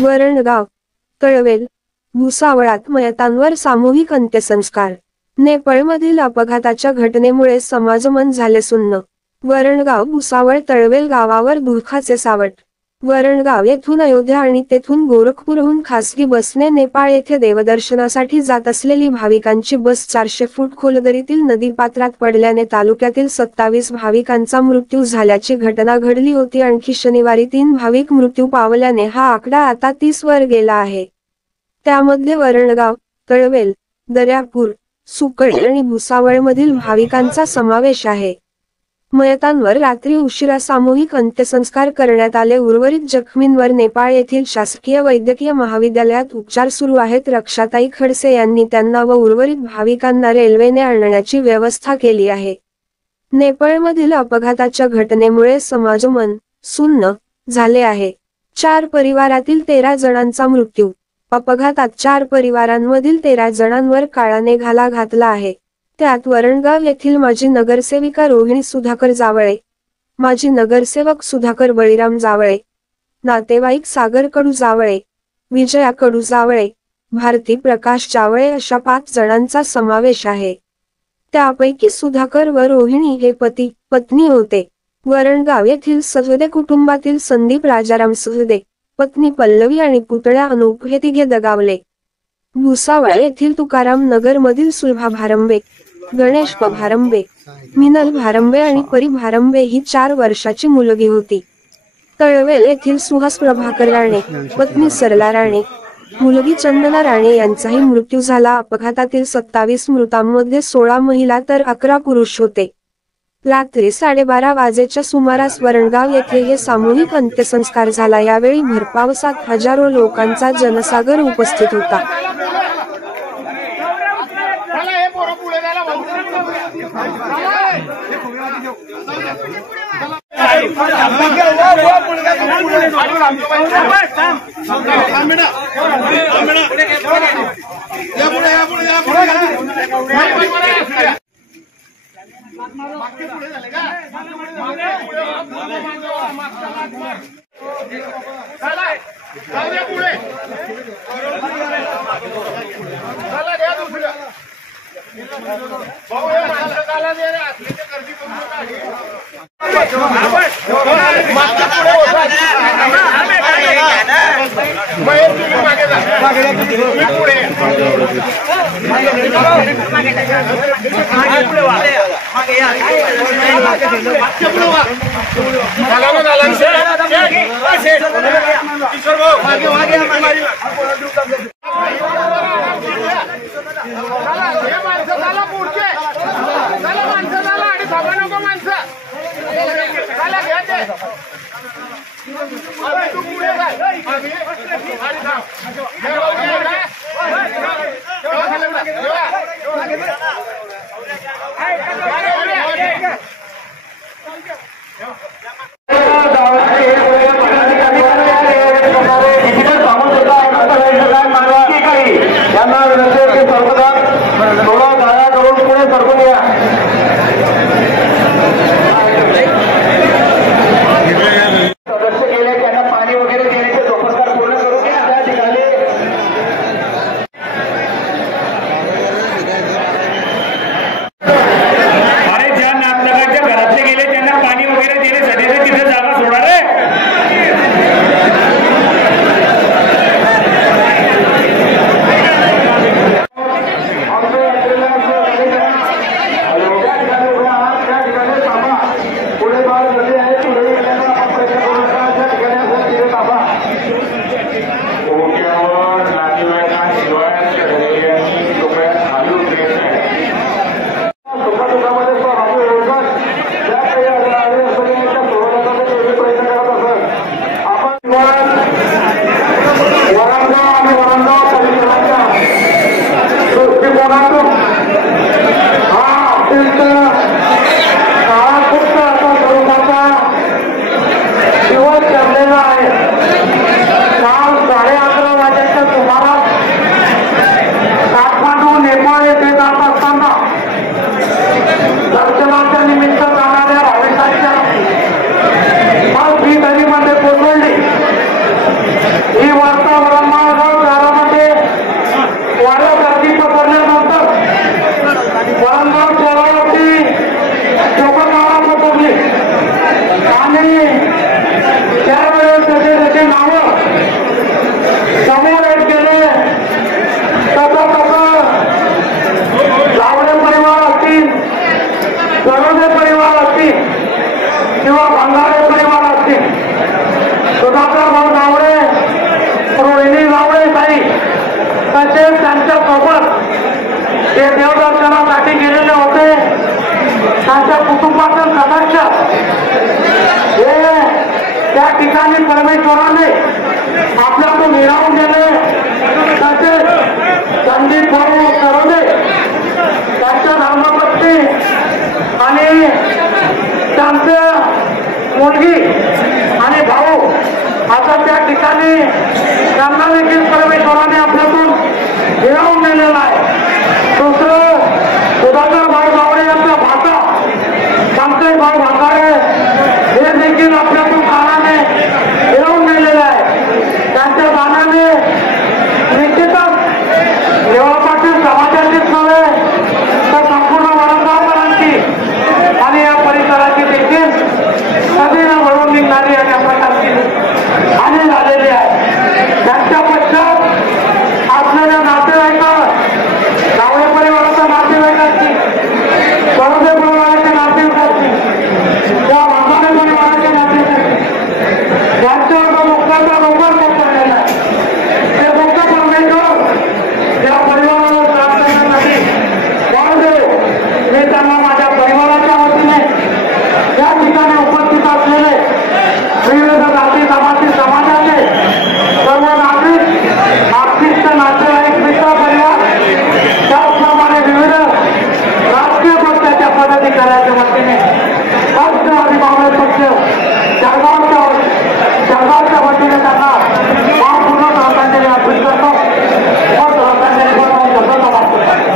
वरणगाव, तळवेल, भुसावळात मयतांवर सामूहिक अंत्यसंस्कार। नेपाळमधील अपघाताच्या घटनेमुळे समाजमन झाले सुन्न। वरणगाव, भुसावळ, तळवेल गावावर दुःखाचे सावट। वरणगाव येथून अयोध्या आणि तेथून गोरखपूरहून खासगी बसने नेपाळ येथे देवदर्शनासाठी जात असलेली भाविकांची बस 400 फूट खोल दरीतील नदीपात्रात पडल्याने तालुक्यातील 27 भाविकांचा मृत्यू झाल्याची घटना घडली होती। आणखी शनिवारी 3 भाविक मृत्यू पावल्याने हा आकडा आता 30 वर गेला आहे। त्यामध्ये वरणगाव, तळवेल, दर्यापूर, सुकळी आणि भुसावळमधील भाविकांचा समावेश आहे। मयतांवर रात्री उशिरा सामूहिक अंत्यसंस्कार करण्यात आले। उर्वरित जखमींवर नेपाळ येथील शासकीय वैद्यकीय महाविद्यालयात उपचार सुरू आहेत। रक्षाताई खडसे यांनी त्यांना व उर्वरित भाविकांना रेल्वेने आणण्याची व्यवस्था केली आहे। नेपाळमधील अपघाताच्या घटनेमुळे समाजमन सुन्न झाले आहे। 4 परिवारातील 13 जणांचा मृत्यू। अपघातात 4 परिवारांमधील 13 जणांवर काळाने घाला घातला आहे। त्यात वरणगाव येथील माजी नगरसेविका रोहिणी सुधाकर जावळे, माजी नगरसेवक सुधाकर बळीराम जावळे, नातेवाईक सागर कडू जावळे, विजया कडू जावळे, भारती प्रकाश जावळे अशा 5 जणांचा समावेश आहे। त्यापैकी सुधाकर व रोहिणी हे पती पत्नी होते। वरणगाव येथील सहदे कुटुंबातील संदीप राजाराम सहदे, पत्नी पल्लवी आणि पुतळ्या अनूप हे तिघे दगावले। भुसावळ येथील तुकाराम नगर मधील सुलभा भारंबे, गणेश भारंबे, मिनल भारंबे आणि परी भारंबे ही 4 वर्षाची मुलगी होती। तळवेल येथील सुहास प्रभाकर राणे, पत्नी सरला राणे, मुलगी चंदना राणे यांचाही मृत्यू झाला। अपघातातील 27 मृतांमध्ये 16 महिला तर 11 पुरुष होते। रात्री 12:30 वाजेच्या सुमारास वरणगाव येथे हे सामूहिक अंत्यसंस्कार झाला। यावेळी भरपावसात हजारो लोकांचा जनसागर उपस्थित होता। सुधाकर भाऊ गावडे, रोहिणी गावडे ताई तसेच त्यांच्या सोबत जे देवदर्शनासाठी गेलेले होते त्यांच्या कुटुंबातील सदस्य हे त्या ठिकाणी परमेश्वराने आपल्यातून हिरावून गेले. तसेच संदीप भाऊ सरोदे त्यांच्या धर्मपत्नी आणि त्यांचं मुलगी आणि भाऊ आता त्या ठिकाणी त्यांना देखील परमेश्वराने आपल्यातून हिरावून नेलेला आहे. दुसरं सुधाकर भाऊ गावडे यांचा भाचा पंकज भाऊ भाकारे हे देखील आपल्यातून काळाने हिरावून नेलेले आहे. त्यांच्या दानाने निश्चितच देवा पाटील समाजाचीच नव्हे तर संपूर्ण वरणगावकरांची आणि या परिसराची देखील कधी न भरून निघणारी अशा प्रकारची हानी झालेली आहे. त्यांच्या पश्चात असलेल्या नातेवाईकावर गावडे परिवाराच्या नातेवाईकांची, सरोदे परिवाराच्या नातेवाईकांची, त्या वाघाणे परिवाराच्या नातेवाईकांची यांच्यावर मोक्याचा रोगर पडलेला आहे. ते मोक्या परमेश्वर या परिवाराला त्रास देण्यासाठी मी त्यांना माझ्या परिवाराच्या वतीने या ठिकाणी उपस्थित असलेले विविध जाती जमाती समाजाचे सर्व नागरिक, आर्थिक नातेवाईक, मित्र परिवार, त्याचप्रमाणे विविध राजकीय पक्षाच्या पदाधिकाऱ्यांच्या वतीने राष्ट्रवादी काँग्रेस पक्ष जळगावच्या वतीने त्यांना पूर्ण श्रद्धांजली अर्पित करतो व श्रद्धांजली शब्द समाप्त करतो.